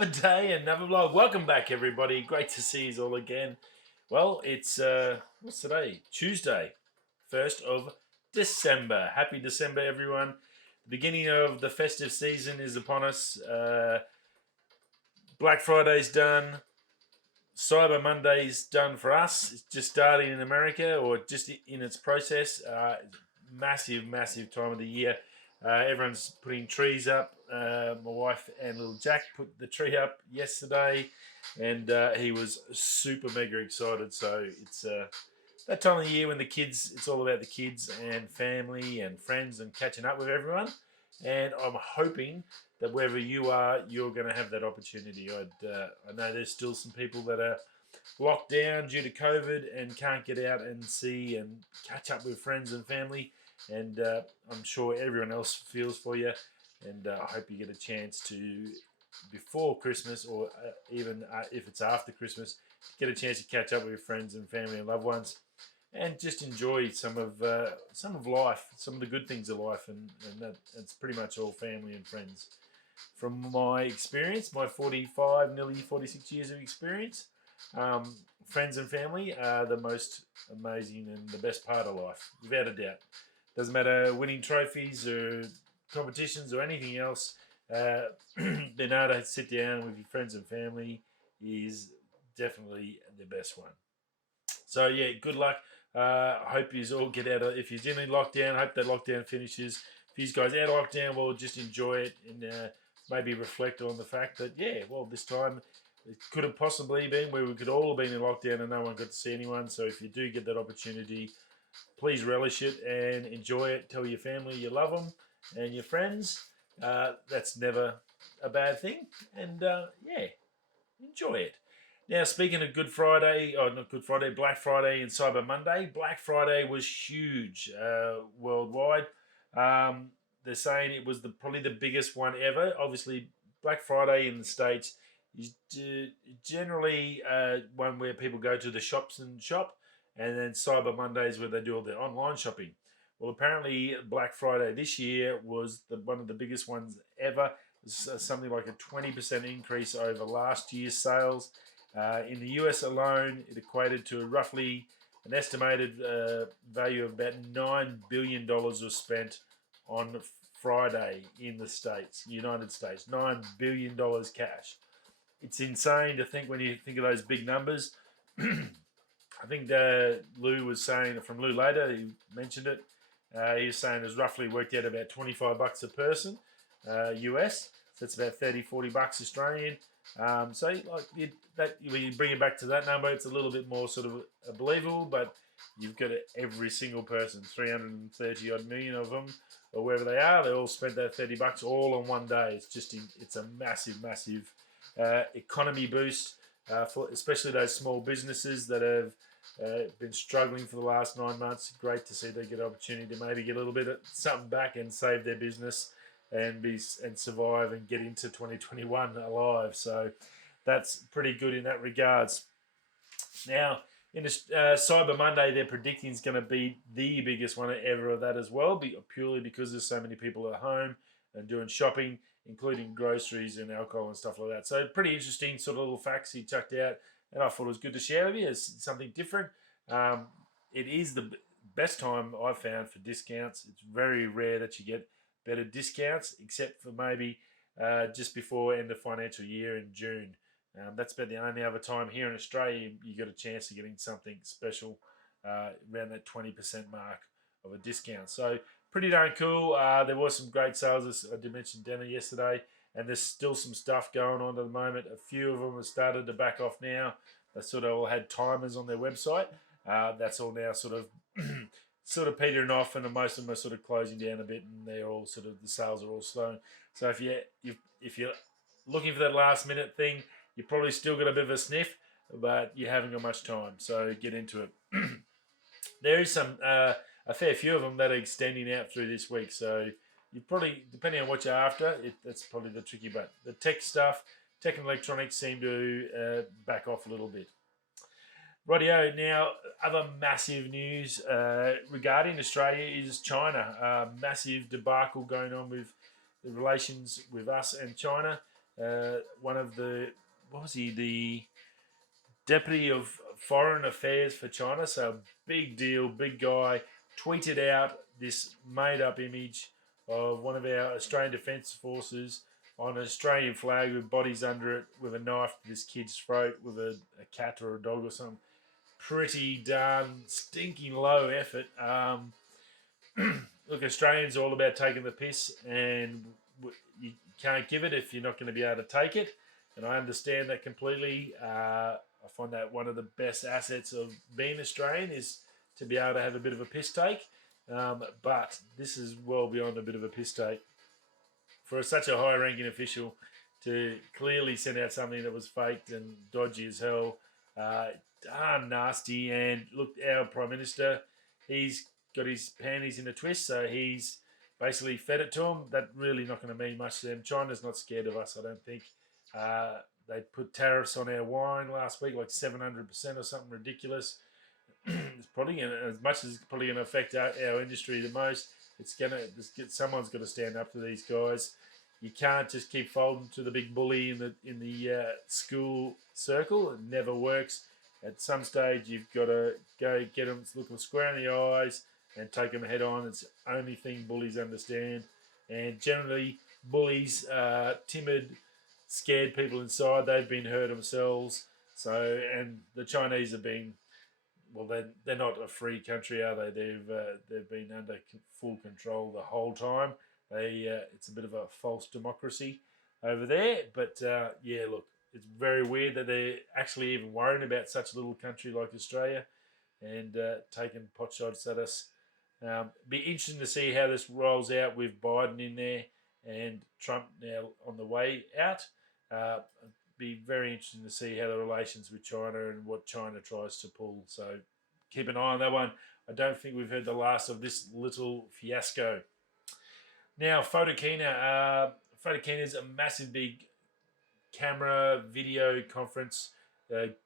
Another day, another vlog. Welcome back, everybody. Great to see you all again. Well, it's what's today? Tuesday, 1st of December. Happy December, everyone. The beginning of the festive season is upon us. Black Friday's done. Cyber Monday's done for us. It's just starting in America, or just in its process. Massive time of the year. Everyone's putting trees up. My wife and little Jack put the tree up yesterday, and he was super mega excited. So it's that time of the year when it's all about the kids and family and friends and catching up with everyone. And I'm hoping that wherever you are, you're going to have that opportunity. I know there's still some people that are locked down due to COVID and can't get out and see and catch up with friends and family. And I'm sure everyone else feels for you. And I hope you get a chance to, before Christmas, or even if it's after Christmas, get a chance to catch up with your friends and family and loved ones, and just enjoy some of life, some of the good things of life, and that's pretty much all family and friends. From my experience, my 45, nearly 46 years of experience, friends and family are the most amazing and the best part of life, without a doubt. Doesn't matter winning trophies or competitions or anything else. Being able to sit down with your friends and family is definitely the best one. So yeah, good luck. I hope you all get out of. If you're in lockdown, I hope that lockdown finishes. If you guys out of lockdown, well, just enjoy it and maybe reflect on the fact that this time it could have possibly been where we could all have been in lockdown and no one got to see anyone. So if you do get that opportunity, please relish it and enjoy it. Tell your family you love them and your friends. That's never a bad thing. And enjoy it. Now, speaking of Good Friday, not Good Friday, Black Friday and Cyber Monday. Black Friday was huge worldwide. They're saying it was probably the biggest one ever. Obviously, Black Friday in the States is generally one where people go to the shops and shop. And then Cyber Mondays where they do all their online shopping. Well, apparently Black Friday this year was one of the biggest ones ever. It was something like a 20% increase over last year's sales. In the US alone, it equated to roughly an estimated value of about $9 billion was spent on Friday in the United States. $9 billion cash. It's insane to think when you think of those big numbers. I think Lou was saying, from Lou later, he mentioned it. He was saying it was roughly worked out about $25 a person, US. So that's about $30-40 Australian. So when you bring it back to that number, it's a little bit more sort of believable. But you've got every single person, 330 odd million of them, or wherever they are, they all spent that $30 all on one day. It's a massive economy boost. For especially those small businesses that have been struggling for the last 9 months. Great to see they get an opportunity to maybe get a little bit of something back and save their business and survive and get into 2021 alive. So that's pretty good in that regards. Now, in this Cyber Monday, they're predicting is going to be the biggest one ever of that as well, purely because there's so many people at home and doing shopping, including groceries and alcohol and stuff like that. So pretty interesting sort of little facts he chucked out, and I thought it was good to share with you as something different. It is the best time I've found for discounts. It's very rare that you get better discounts, except for maybe just before end of financial year in June. That's about the only other time here in Australia you get a chance of getting something special around that 20% mark of a discount. So pretty darn cool. There was some great sales, as I did mention dinner yesterday, and there's still some stuff going on at the moment. A few of them have started to back off now. They sort of all had timers on their website. That's all now sort of petering off, and most of them are sort of closing down a bit, and they're all the sales are all slow. So if you're looking for that last minute thing, you probably still got a bit of a sniff, but you haven't got much time. So get into it. There is a fair few of them that are extending out through this week. So you probably, depending on what you're after, that's probably the tricky bit. The tech stuff, tech and electronics seem to back off a little bit. Rightio, now other massive news regarding Australia is China. Massive debacle going on with the relations with us and China. one of the, what was he, the Deputy of Foreign Affairs for China, so big deal, big guy, tweeted out this made up image of one of our Australian Defence Forces on an Australian flag with bodies under it with a knife to this kid's throat with a cat or a dog or something. Pretty darn stinking low effort. Look, Australians are all about taking the piss, and you can't give it if you're not going to be able to take it. And I understand that completely. I find that one of the best assets of being Australian is to be able to have a bit of a piss take. But this is well beyond a bit of a piss take. For such a high ranking official to clearly send out something that was faked and dodgy as hell, darn nasty. And look, our Prime Minister, he's got his panties in a twist, so he's basically fed it to them. That really not going to mean much to them. China's not scared of us, I don't think. They put tariffs on our wine last week, like 700% or something ridiculous. It's probably going to, as much as it's probably going to affect our industry the most, it's going to, someone's got to stand up to these guys. You can't just keep folding to the big bully in the school circle. It never works. At some stage, you've got to go get them, look them square in the eyes, and take them head on. It's the only thing bullies understand. And generally, bullies are timid, scared people inside. They've been hurt themselves. So, and the Chinese have been, well, they're not a free country, are they? They've been under full control the whole time. It's a bit of a false democracy over there. But yeah, look, it's very weird that they're actually even worrying about such a little country like Australia and taking pot shots at us. Be interesting to see how this rolls out with Biden in there and Trump now on the way out. Be very interesting to see how the relations with China and what China tries to pull. So keep an eye on that one. I don't think we've heard the last of this little fiasco. Now, Photokina. Photokina is a massive, big camera, video conference,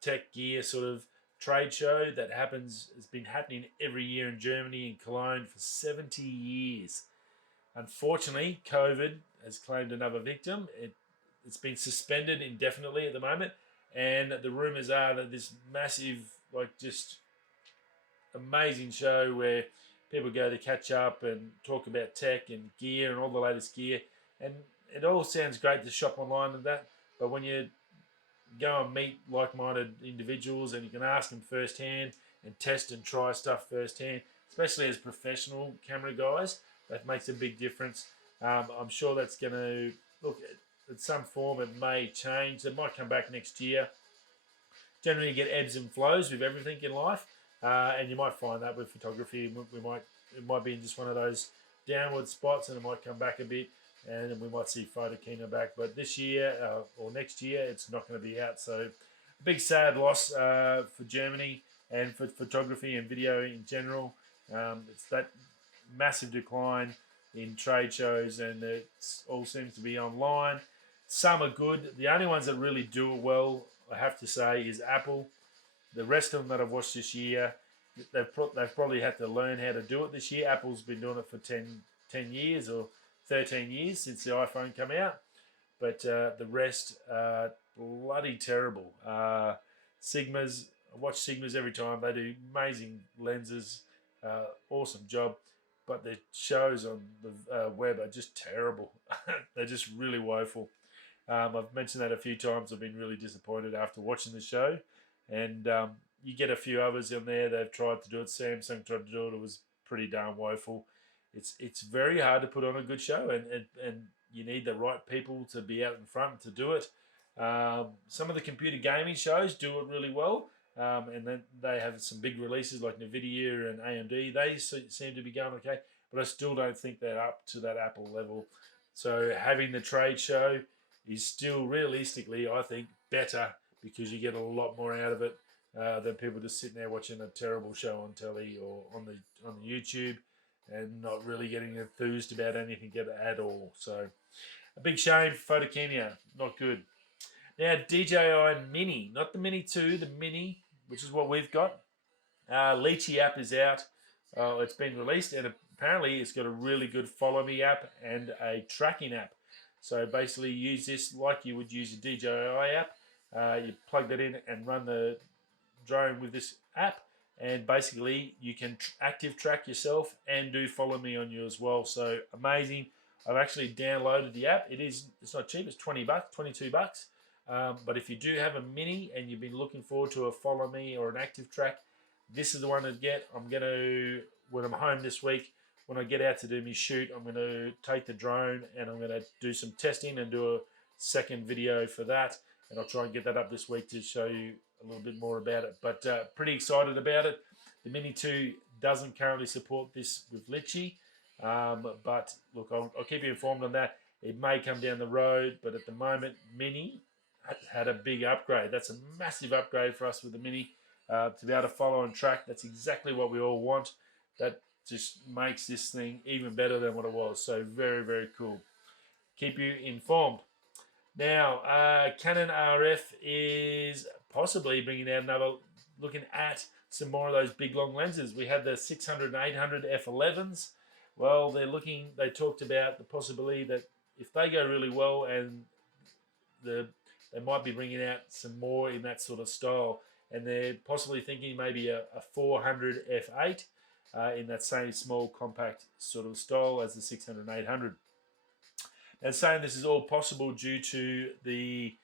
tech gear sort of trade show that has been happening every year in Germany and Cologne for 70 years. Unfortunately, COVID has claimed another victim. It's been suspended indefinitely at the moment, and the rumours are that this massive, like, just amazing show where people go to catch up and talk about tech and gear and all the latest gear, and it all sounds great to shop online and that, but when you go and meet like-minded individuals and you can ask them firsthand and test and try stuff firsthand, especially as professional camera guys, that makes a big difference. I'm sure that's going to look in some form. It may change. It might come back next year. Generally, you get ebbs and flows with everything in life, and you might find that with photography. It might be in just one of those downward spots, and it might come back a bit, and we might see Photokina back. But this year or next year, it's not going to be out. So, a big sad loss for Germany and for photography and video in general. It's that massive decline in trade shows, and it all seems to be online. Some are good. The only ones that really do it well, I have to say, is Apple. The rest of them that I've watched this year, they've probably had to learn how to do it this year. Apple's been doing it for 10 years or 13 years since the iPhone came out. But the rest are bloody terrible. Sigmas, I watch Sigmas every time. They do amazing lenses, awesome job. But the shows on the web are just terrible. They're just really woeful. I've mentioned that a few times. I've been really disappointed after watching the show. And you get a few others in there. They've tried to do it. Samsung tried to do it. It was pretty darn woeful. It's very hard to put on a good show, and you need the right people to be out in front to do it. Some of the computer gaming shows do it really well. And then they have some big releases like NVIDIA and AMD. They seem to be going okay, but I still don't think they're up to that Apple level. So having the trade show is still realistically, I think, better because you get a lot more out of it than people just sitting there watching a terrible show on telly or on the YouTube and not really getting enthused about anything at all. So a big shame for Photokina, not good. Now, DJI Mini, not the Mini 2, the Mini, which is what we've got. Lychee App is out. It's been released, and apparently it's got a really good Follow Me app and a tracking app. So basically use this like you would use a DJI app. You plug that in and run the drone with this app, and basically you can active track yourself and do follow me on you as well. So amazing. I've actually downloaded the app. It's not cheap. It's $20, $22. But if you do have a mini and you've been looking forward to a follow me or an active track, this is the one to get. I'm going to, when I'm home this week, when I get out to do my shoot, I'm going to take the drone and I'm going to do some testing and do a second video for that. And I'll try and get that up this week to show you a little bit more about it. But pretty excited about it. The Mini 2 doesn't currently support this with Lychee. But look, I'll keep you informed on that. It may come down the road, but at the moment, Mini had a big upgrade. That's a massive upgrade for us with the Mini. To be able to follow and track, that's exactly what we all want. That just makes this thing even better than what it was. So very, very cool. Keep you informed. Now, Canon RF is possibly bringing out another, looking at some more of those big long lenses. We had the 600 and 800 f11s. Well, they talked about the possibility that if they go really well and they might be bringing out some more in that sort of style. And they're possibly thinking maybe a 400 f8 in that same small compact sort of style as the 600 and 800. And saying this is all possible due to the,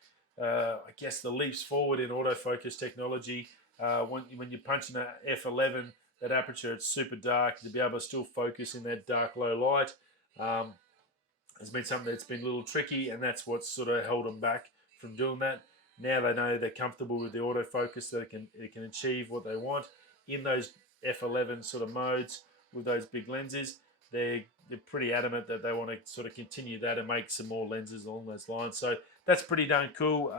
I guess, the leaps forward in autofocus technology. When you're punching an f11, that aperture, it's super dark. To be able to still focus in that dark low light has been something that's been a little tricky, and that's what's sort of held them back from doing that. Now they know they're comfortable with the autofocus, that it can achieve what they want in those f11 sort of modes with those big lenses. They're pretty adamant that they want to sort of continue that and make some more lenses along those lines. So that's pretty darn cool.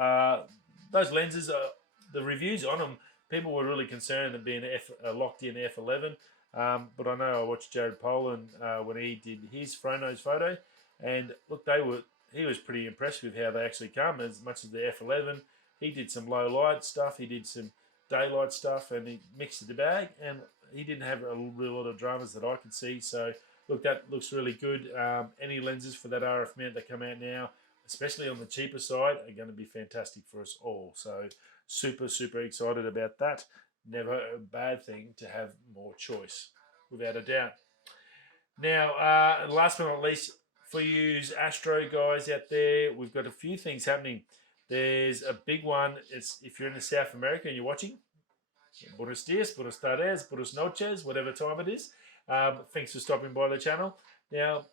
Those lenses, the reviews on them, people were really concerned of being locked in f11. But I know I watched Jared Poland when he did his Frono's photo, and look, he was pretty impressed with how they actually come. As much as the f11, he did some low light stuff, he did some daylight stuff, and he mixed the bag, and he didn't have a real lot of dramas that I could see. So look, that looks really good. Any lenses for that RF mount that come out now, especially on the cheaper side, are going to be fantastic for us all. So super, super excited about that. Never a bad thing to have more choice, without a doubt. Now, last but not least, for you Astro guys out there, we've got a few things happening. There's a big one. It's if you're in the South America and you're watching, buenos dias, buenas tardes, buenas noches, whatever time it is. Thanks for stopping by the channel. Now,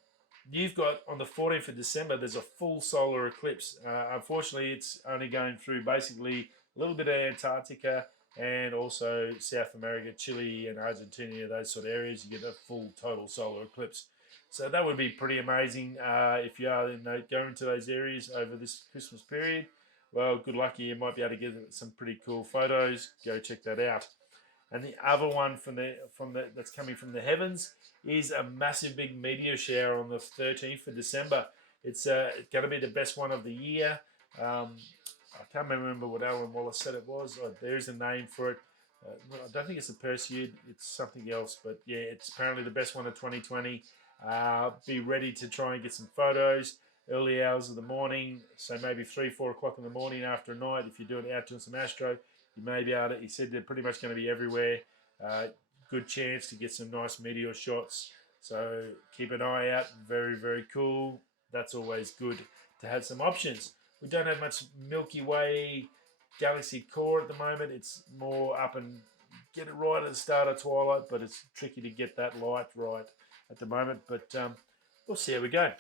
you've got on the 14th of December, there's a full solar eclipse. Unfortunately, it's only going through basically a little bit of Antarctica and also South America, Chile and Argentina, those sort of areas. You get a full total solar eclipse. So that would be pretty amazing if you are going to those areas over this Christmas period. Well, good luck. You might be able to get some pretty cool photos. Go check that out. And the other one that's coming from the heavens is a massive big meteor shower on the 13th of December. It's going to be the best one of the year. I can't remember what Alan Wallace said it was. There is a name for it. I don't think it's a Perseid. It's something else. But yeah, it's apparently the best one of 2020. Be ready to try and get some photos early hours of the morning, so maybe 3-4 o'clock in the morning after a night. If you're doing some astro, you may be able to. He said they're pretty much going to be everywhere. Good chance to get some nice meteor shots, so keep an eye out. Very, very cool. That's always good to have some options. We don't have much Milky Way galaxy core at the moment. It's more up and get it right at the start of twilight, but it's tricky to get that light right at the moment, but we'll see how we go.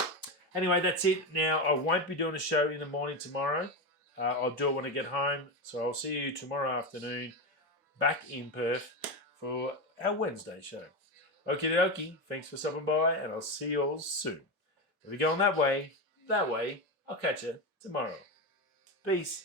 Anyway, that's it. Now, I won't be doing a show in the morning tomorrow. I'll do it when I get home, so I'll see you tomorrow afternoon back in Perth for our Wednesday show. Okie dokie, thanks for stopping by, and I'll see you all soon. If you're going that way, I'll catch you tomorrow. Peace.